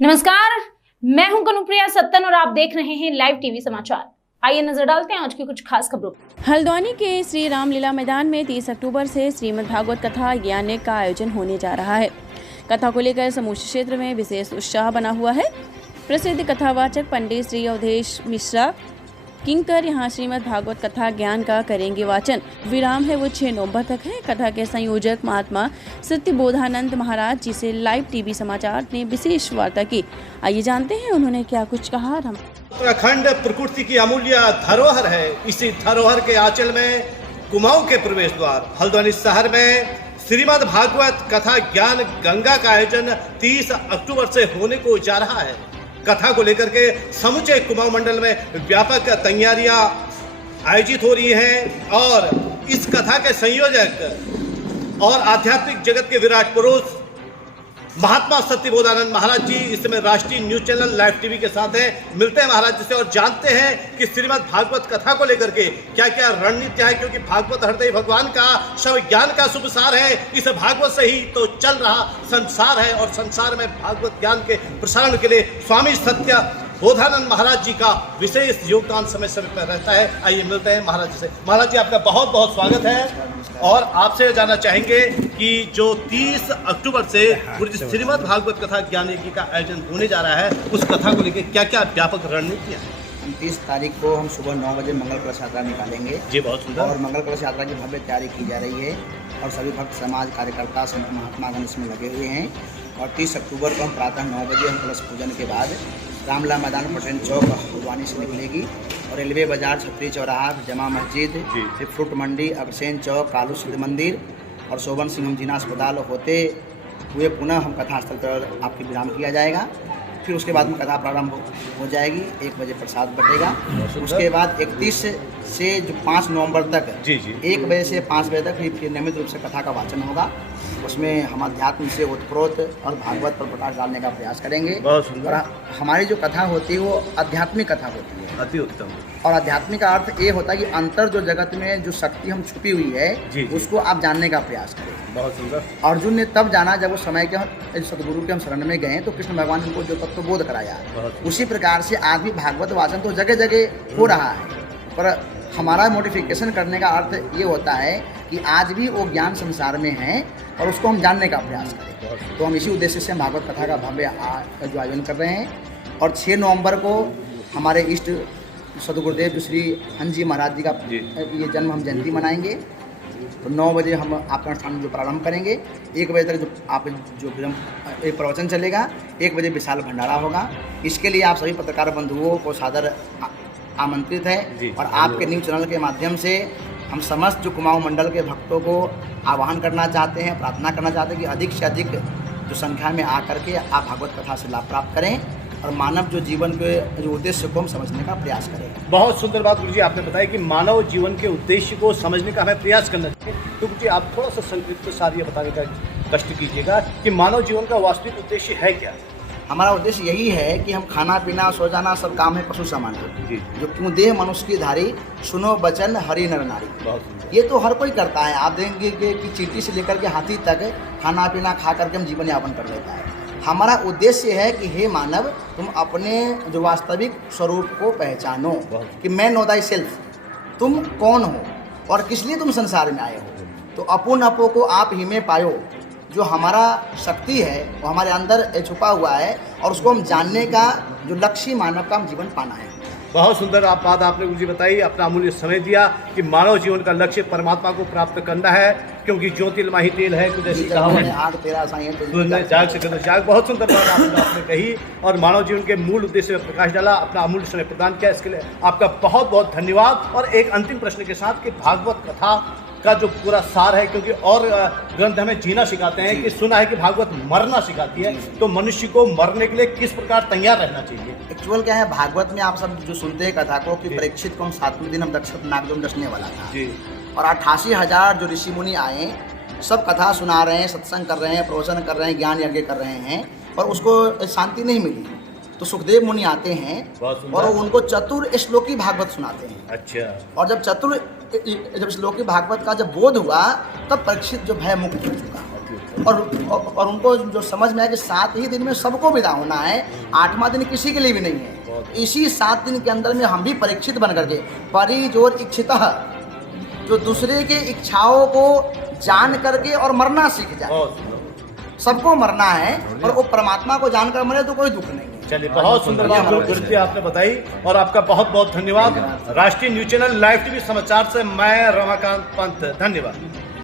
नमस्कार, मैं हूं कनुप्रिया सत्तन और आप देख रहे हैं लाइव टीवी समाचार। आइए नजर डालते हैं आज की कुछ खास खबरों। हल्द्वानी के श्री रामलीला मैदान में 30 अक्टूबर से श्रीमद् भागवत कथा यानी का आयोजन होने जा रहा है। कथा को लेकर समूचे क्षेत्र में विशेष उत्साह बना हुआ है। प्रसिद्ध कथावाचक पंडित श्री अवधेश मिश्रा किंकर यहाँ श्रीमद् भागवत कथा ज्ञान का करेंगे वाचन। विराम है वो 6 नवंबर तक है। कथा के संयोजक महात्मा सत्यबोधानंद महाराज जी से लाइव टीवी समाचार ने विशेष वार्ता की। आइए जानते हैं उन्होंने क्या कुछ कहा। उत्तराखंड प्रकृति की अमूल्य धरोहर है। इसी धरोहर के आंचल में कुमाऊं के प्रवेश द्वार हल्द्वानी शहर में श्रीमद् भागवत कथा ज्ञान गंगा का आयोजन 30 अक्टूबर से होने को जा रहा है। कथा को लेकर के समूचे कुमाऊं मंडल में व्यापक तैयारियां आयोजित हो रही हैं और इस कथा के संयोजक और आध्यात्मिक जगत के विराट पुरुष महात्मा सत्यबोधानंद महाराज जी इस समय राष्ट्रीय न्यूज चैनल लाइव टीवी के साथ हैं। मिलते हैं महाराज जी से और जानते हैं कि श्रीमद् भागवत कथा को लेकर के क्या क्या रणनीति है, क्योंकि भागवत हृदय भगवान का शव ज्ञान का शुभ सार है। इस भागवत से ही तो चल रहा संसार है और संसार में भागवत ज्ञान के प्रसारण के लिए स्वामी सत्य बोधानंद महाराज जी का विशेष योगदान समय समय पर रहता है। आइए मिलते हैं महाराज जी से। महाराज जी आपका बहुत बहुत स्वागत है और आपसे जानना चाहेंगे कि जो 30 अक्टूबर से श्रीमद् भागवत कथा ज्ञान यज्ञ का आयोजन होने जा रहा है, उस कथा को लेकर क्या क्या व्यापक रणनीतियाँ हैं? 30 तारीख को हम सुबह 9 बजे मंगल कलश यात्रा निकालेंगे जी, बहुत सुंदर। और मंगल कलश यात्रा की भव्य तैयारी की जा रही है और सभी भक्त समाज कार्यकर्ता संत महात्मागण इसमें लगे हुए हैं। और 30 अक्टूबर को हम प्रातः 9 बजे हम कलश पूजन के बाद रामलीला मैदान पटेल चौक हल्द्वानी से निकलेगी और रेलवे बाजार, छतरी चौराहा, जमा मस्जिद, फ्रूट मंडी, अग्रसेन चौक, कालू सिद्ध मंदिर और शोभन सिंह जिला अस्पताल होते हुए पुनः हम कथा स्थल पर आपकी विराम किया जाएगा। फिर उसके बाद में कथा प्रारंभ हो जाएगी। 1 बजे प्रसाद बटेगा। उसके बाद 31 से जो 5 नवंबर तक 1 बजे से 5 बजे तक फिर नियमित रूप से कथा का वाचन होगा। उसमें हम अध्यात्म से ओतप्रोत और भागवत पर प्रकाश डालने का प्रयास करेंगे। और हमारी जो कथा होती है वो आध्यात्मिक कथा होती है, अति उत्तम। और आध्यात्मिक का अर्थ ये होता है कि अंतर जो जगत में जो शक्ति हम छुपी हुई है उसको आप जानने का प्रयास करें। बहुत सुंदर। अर्जुन ने तब जाना जब उस समय के सदगुरु के हम शरण में गए तो कृष्ण भगवान ने उनको जो तत्व बोध कराया। उसी प्रकार से आज भी भागवत वाचन तो जगह जगह हो रहा है, पर हमारा मॉडिफिकेशन करने का अर्थ ये होता है कि आज भी वो ज्ञान संसार में है और उसको हम जानने का प्रयास करें। तो हम इसी उद्देश्य से भागवत कथा का भव्य जो आयोजन कर रहे हैं। और 6 नवंबर को हमारे इष्ट सदगुरुदेव जो श्री हंस जी महाराज जी का ये जन्म हम जयंती मनाएंगे। तो 9 बजे हम आपका अनुष्ठान जो प्रारंभ करेंगे। 1 बजे तक जो प्रवचन चलेगा। 1 बजे विशाल भंडारा होगा। इसके लिए आप सभी पत्रकार बंधुओं को सादर आमंत्रित है और आपके न्यूज़ चैनल के माध्यम से हम समस्त जो कुमाऊं मंडल के भक्तों को आह्वान करना चाहते हैं, प्रार्थना करना चाहते हैं कि अधिक से अधिक जो संख्या में आकर के आप भागवत कथा से लाभ प्राप्त करें और मानव जो जीवन के जो उद्देश्य को हम समझने का प्रयास करें। बहुत सुंदर बात गुरुजी आपने बताया कि मानव जीवन के उद्देश्य को समझने का हमें प्रयास करना चाहिए। तो गुरुजी आप थोड़ा सा संक्षिप्त सार ये बताने का कष्ट कीजिएगा कि मानव जीवन का वास्तविक उद्देश्य है क्या? हमारा उद्देश्य यही है कि हम खाना पीना सो जाना सब काम है पशु समान है। जो क्यों देह मनुष्य की धारी, सुनो बचन हरि नर नारी। ये तो हर कोई करता है। आप देखेंगे कि चींटी से लेकर के हाथी तक खाना पीना खा करके हम जीवन यापन कर लेता है। हमारा उद्देश्य है कि हे मानव, तुम अपने जो वास्तविक स्वरूप को पहचानो कि मैं नो दाई सेल्फ, तुम कौन हो और किस लिए तुम संसार में आए हो। तो अपूर्ण अपो को आप ही में पायो। जो हमारा शक्ति है वो हमारे अंदर छुपा हुआ है और उसको हम जानने का जो लक्ष्य मानव का हम जीवन पाना है। बहुत सुंदर आप बात आपने मुझे बताई, अपना अमूल्य समय दिया कि मानव जीवन का लक्ष्य परमात्मा को प्राप्त करना है, क्योंकि ज्योतिर्मय ही तेल है। कुछ ऐसी कहावत आग तेरा साईं जाग से जाग। बहुत सुंदर बात आपने कही और मानव जीवन के मूल उद्देश्य में प्रकाश डाला, अपना अमूल्य समय प्रदान किया। इसके लिए आपका बहुत बहुत धन्यवाद। और एक अंतिम प्रश्न के साथ कि भागवत कथा का जो पूरा सार है, क्योंकि और ग्रंथ हमें जीना सिखाते हैं कि सुना है कि भागवत मरना सिखाती है, तो मनुष्य को मरने के लिए किस प्रकार तैयार रहना चाहिए? एक्चुअल क्या है, भागवत में आप सब जो सुनते हैं कथा को कि परीक्षित को हम 7वें दिन हम दक्षिण नागदम डसने वाला था और 88,000 जो ऋषि मुनि आए सब कथा सुना रहे हैं, सत्संग कर रहे हैं, प्रवचन कर रहे हैं, ज्ञान यज्ञ कर रहे हैं, पर उसको शांति नहीं मिली। तो सुखदेव मुनि आते हैं और उनको चतुर श्लोकी भागवत सुनाते हैं। अच्छा। और जब श्लोकी भागवत का जब बोध हुआ तब परीक्षित जो भय मुक्त हो चुका। और उनको जो समझ में आया कि 7 ही दिन में सबको विदा होना है, 8वां दिन किसी के लिए भी नहीं है। इसी 7 दिन के अंदर में हम भी परीक्षित बन करके परिजोर इच्छितः, जो दूसरे के इच्छाओं को जान करके और मरना सीख जाए। सबको मरना है और वो परमात्मा को जानकर मरे तो कोई दुख नहीं है। चलिए, बहुत सुंदर बात गुरु जी आपने बताई और आपका बहुत बहुत धन्यवाद। राष्ट्रीय न्यूज चैनल लाइव टीवी समाचार से मैं रमाकांत पंत, धन्यवाद।